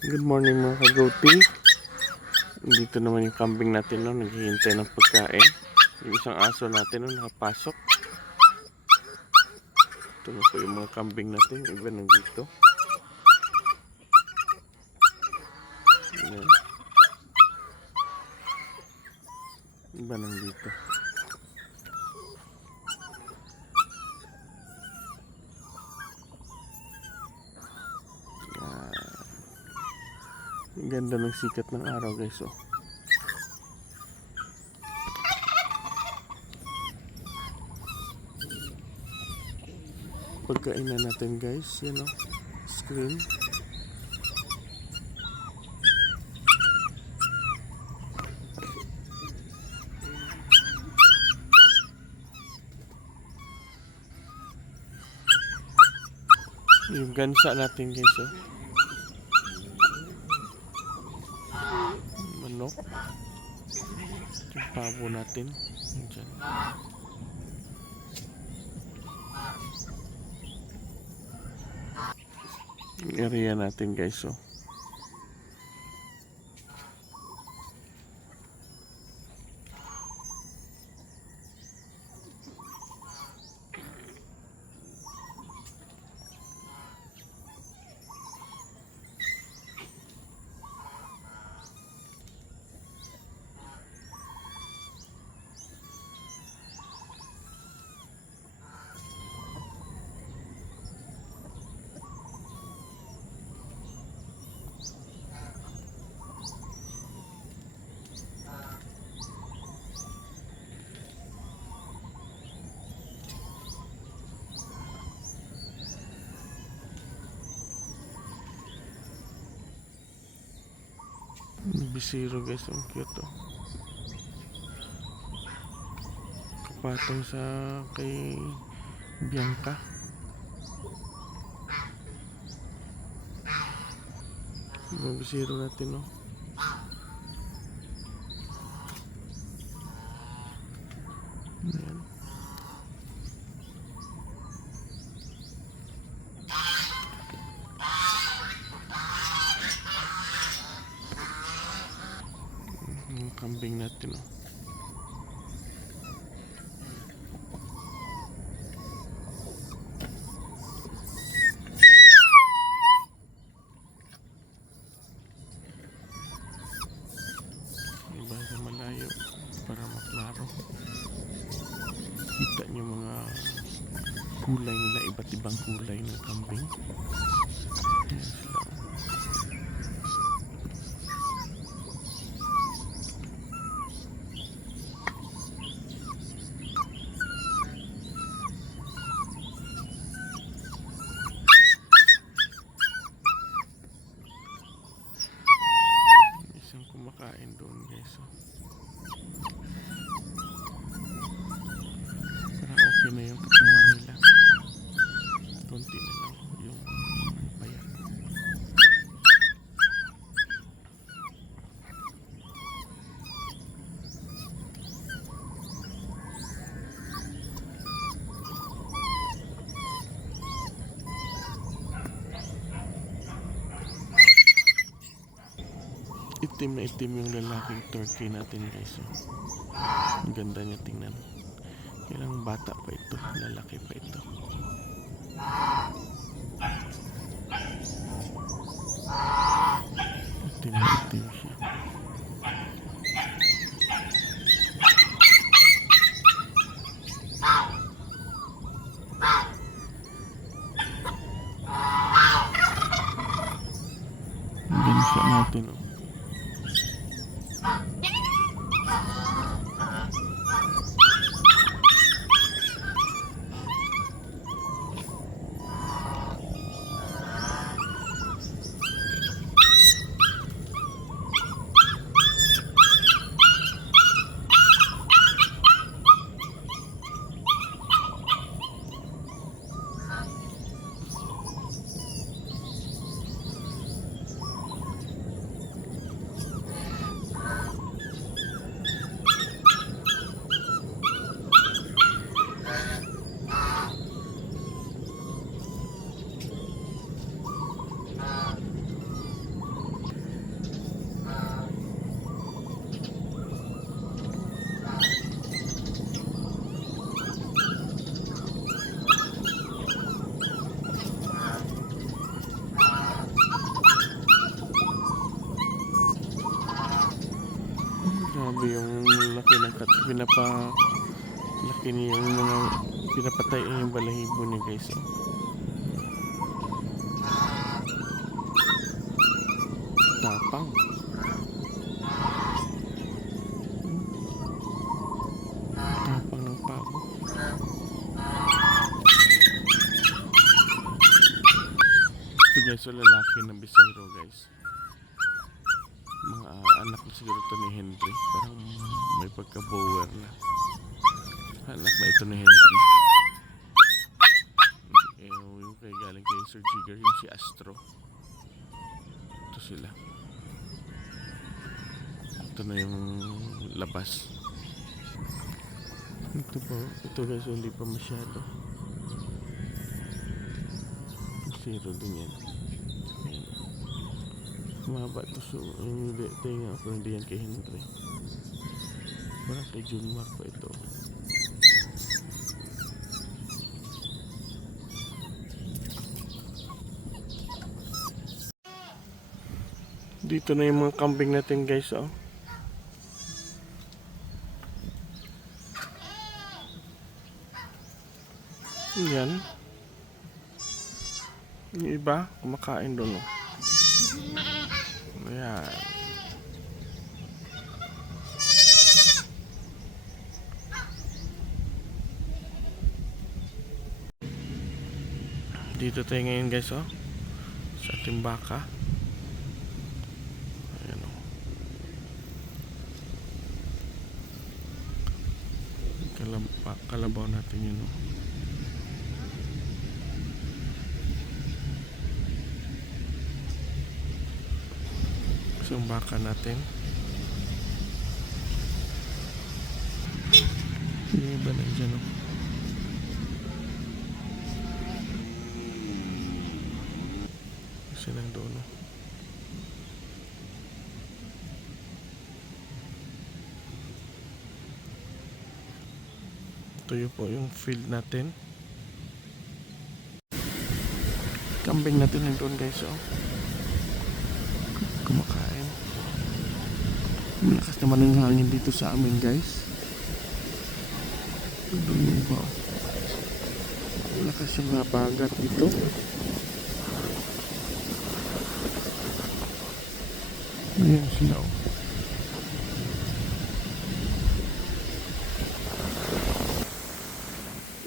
Good morning mga kagouti. Dito naman yung kambing natin, no? Naghihintay ng pagkain. Yung isang aso natin, no? Nakapasok. Ito na po yung mga kambing natin. Iba nandito. Ayan. Iba nandito. Ang ganda ng sikat ng araw, guys, oh. Pagkain na natin, guys. Yan, oh. Screen. Yung gansa natin, guys, oh. Manok. Yung pabo natin. Diyan. Yung area natin, guys, oh. Bisiro, guys, ang cute, oh. Kapatong sa kay Bianca. Yung bisiro natin, oh. Ayan. Yung kambing natin, oh. Iba sa malayo para maklaro. Kita nyo mga kulay nila, iba't ibang kulay ng kambing. Ayan sila, oh. Isang kumakain doon, guys, oh. Parang okay na yung katawan nila. Konti na lang yung payat. Itim na itim yung lalaking turkey natin, guys, oh. Ang ganda niya tingnan. Kailang bata pa ito, lalaki pa ito. Itim na itim siya. Ang gansa natin, oh. Grabe yung laki ng laki niya yung mga pinapatay niya yung balahibo niya guys. Oh. Tapang. Tapang ng pabo. Ito guys, so lalaki na bisiro guys. Mga anak na siguro ito ni Henry. Parang may pagka-bower na. Anak na ito ni Henry. Yung kay galing kay Sir Jigger, yung si Astro. Ito sila. Ito na yung labas. Ito po. Ito guys, hindi pa masyado. Zero din yan. Ayan. Mahaba ito. So, yung tinga pero hindi yan kay Henry. Parang kay Junmar pa ito. Dito na yung mga kambing natin guys. Oh. Yan. Yung iba, kumakain doon. Oh. Ayan. Dito tayo ngayon guys, oh. Sa ating baka. Ayan, oh. Kalabaw natin yun, oh. Yung baka natin. Yung iba na dyan, oh. Kasi lang doon, oh. Ito yun po yung field natin. Kambing natin lang doon guys, oh. Kumakain. Malakas naman ang hangin dito sa amin guys. Doon yung ba? Malakas yung habagat dito. Ayan sila, oh.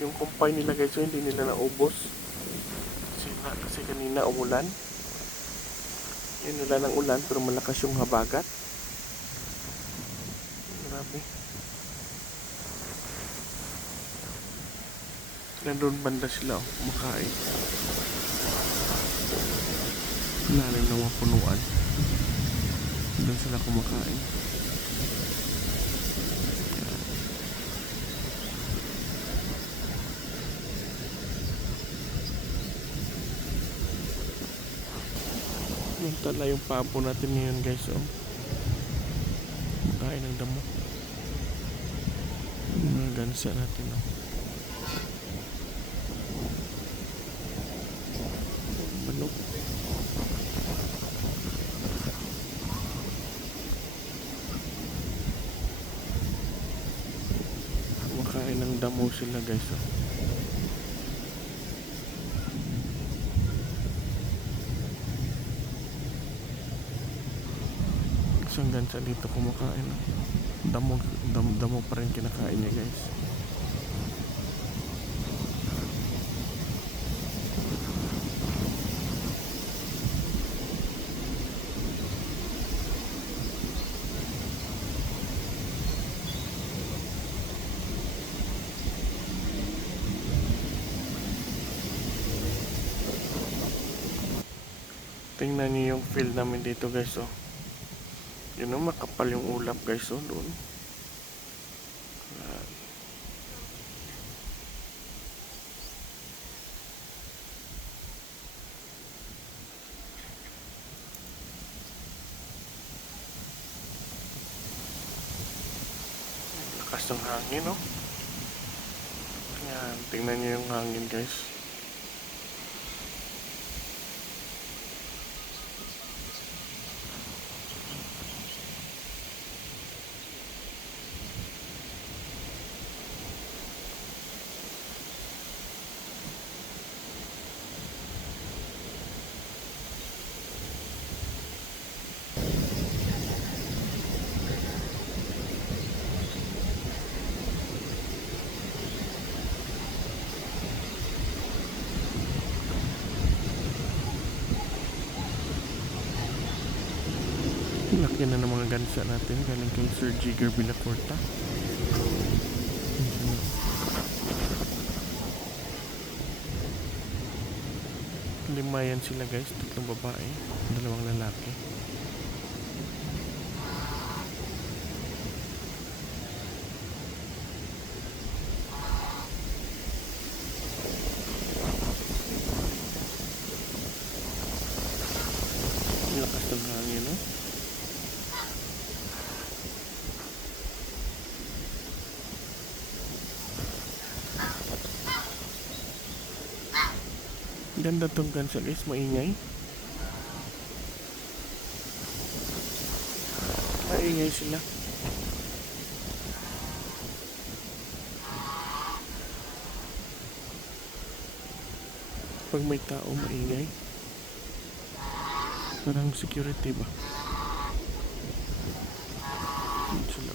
Yung kumpay nila guys, so hindi nila naubos. Kasi kanina umulan. Yun nila ng ulan pero malakas yung habagat. Grabe. Nandun banda sila, oh, kumakain. Lalim ng mga punuan. Doon sila kumakain. Yung tala yung pabo natin ngayon guys, oh. Kumakain ng damo. Yung mga gansa natin, oh. Manok. Kumakain ng damo sila guys, oh. Isang gansa dito kumakain, oh. Damo pa rin kinakain niya guys. Tingnan niyo yung field namin dito guys, oh. Yun, oh, makapal yung ulap guys, oh, doon. Lakas ng hangin, oh. Yan, tingnan niyo yung hangin guys. Yan na ng mga gansa natin galing kay Sir Jigger Villacorta. Lima yan sila guys, 3 babae, 2 lalaki. Lakas ng hangin, no? Ganda tong gansa guys, maingay. Maingay sila. Pag may tao, maingay. Parang security ba? Yun sila.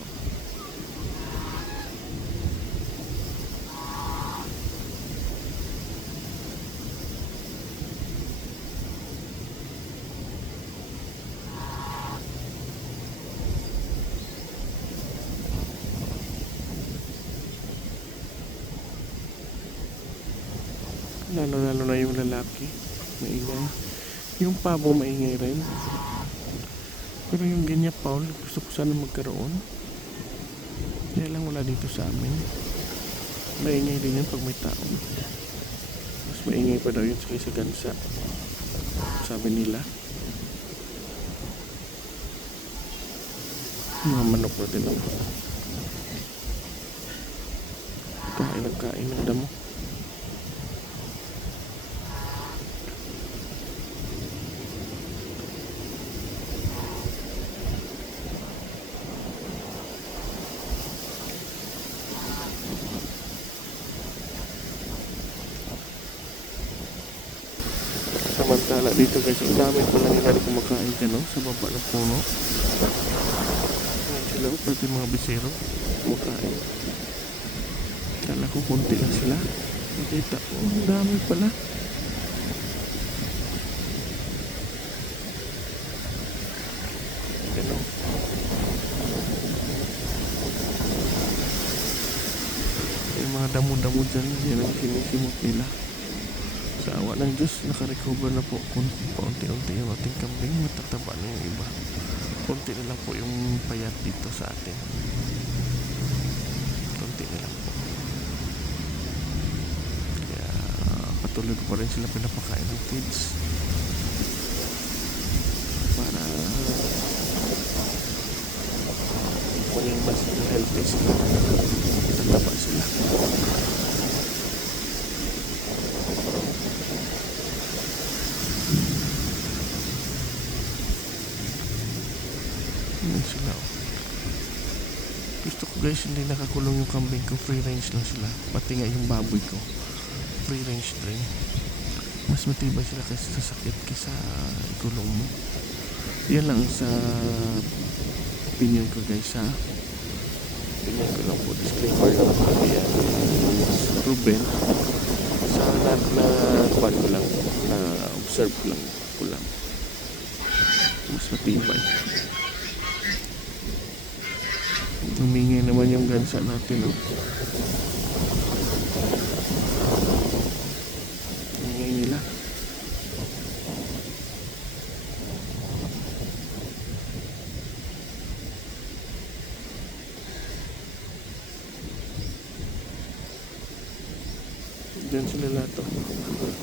Lalo na yung lalaki, maingay. Yung pabo maingay rin. Pero yung ganyan Paul, gusto ko sana magkaroon. Kaya lang wala dito sa amin. Maingay din yan pag may tao. Mas maingay pa daw yun sa gansa, sabi nila. Mga manok na din ako. Kain ng damo. Samantala dito guys, ang dami ko lang nila kumakain dyan, no? Sa baba ng puno. Ayan sila, pati mga bisero kumakain. Kala ko konti lang sila. Nakita ko, ang dami pala. Ayan, no? Yung mga damo-damo dyan, yan ang sinisimot nila. Sa awa ng Diyos, nakarecover na po paunti-unti yung ating kambing. Matataba na yung iba. Konti na lang po yung payat dito sa atin. Konti na lang po. Kaya patuloy ko pa rin sila pinapakain ng feeds para maging mas healthy sila. Matataba sila. Sila. Gusto ko guys, hindi nakakulong yung kambing ko, free range lang sila. Pati nga yung baboy ko, free range din. Mas matibay sila kasi sa sakit kaysa ikulong mo. Yan lang sa opinion ko guys, ha. Opinion ko lang po, disclaimer lang po, yan proven sa na ko lang, na observe lang ko lang. Mas matibay. Humingay naman yung gansa natin, oh. Humingay nila. Diyan sila lahat, oh.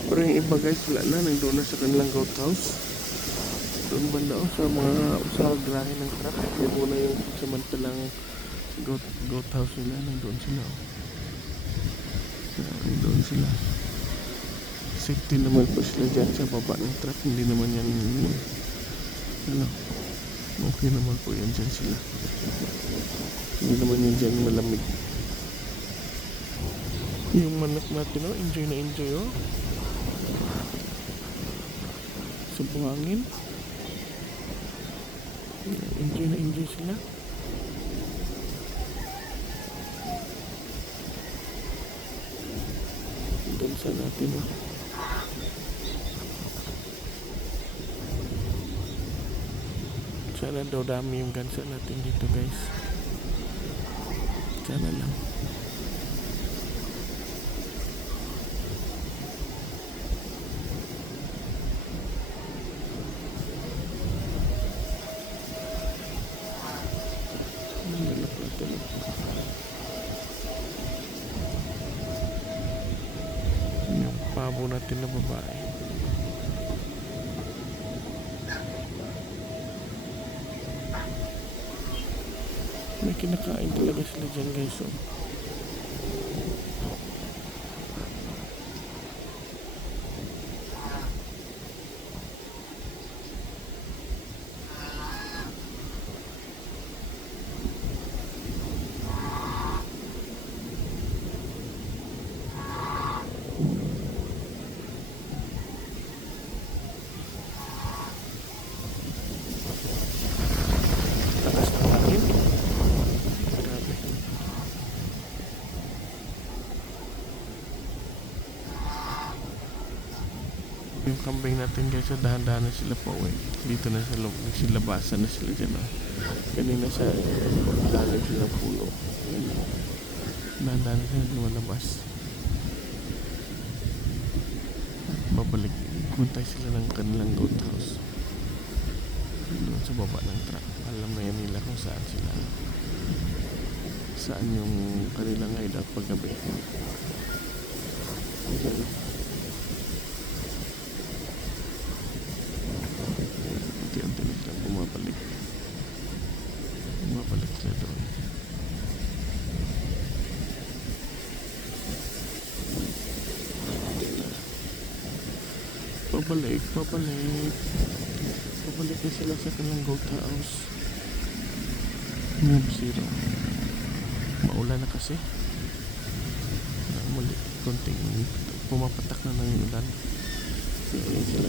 Pero yung iba guys, wala na, nandun na sa kanilang goat house. Doon banda, oh, sa mga usahag grahe ng truck. Yan muna yung samantalang goat house nila, nandoon sila, oh. Nandoon sila. Safety naman po sila dyan sa baba ng truck. Hindi naman yan ano, okay naman po yan dyan sila. Hindi naman yan dyan malamig. Yung manok natin, oh, enjoy na enjoy, oh. Sa buhangin. Enjoy na enjoy sila. Gansa natin, oh. Sana daw dami yung gansa natin dito guys. Sana lang. Nalap na tulog. Yung pabo natin na babae. May kinakain talaga sila dyan guys. Oh. Lakas ng hangin. Grabe. Yung kambing natin guys, so dahan-dahan na sila po uwi. Dito na sa loob, nagsilabasan na sila dyan. Oh. Kanina sa ilalim sila pulo. Dahan-dahan na sila lumalabas. Babalik, puntay sila ng kanilang goat house. Doon sa baba ng truck. Alam na yan nila kung saan sila. Saan yung kanilang hideout paggabi. Unti-unti na silang bumabalik. Bumabalik sila doon. Unti na. Pabalik. Pabalik na sila sa kanilang goat house. Noob zero. Maulan na kasi. Muli, konting pumapatak na ng ulan. Kaya sila.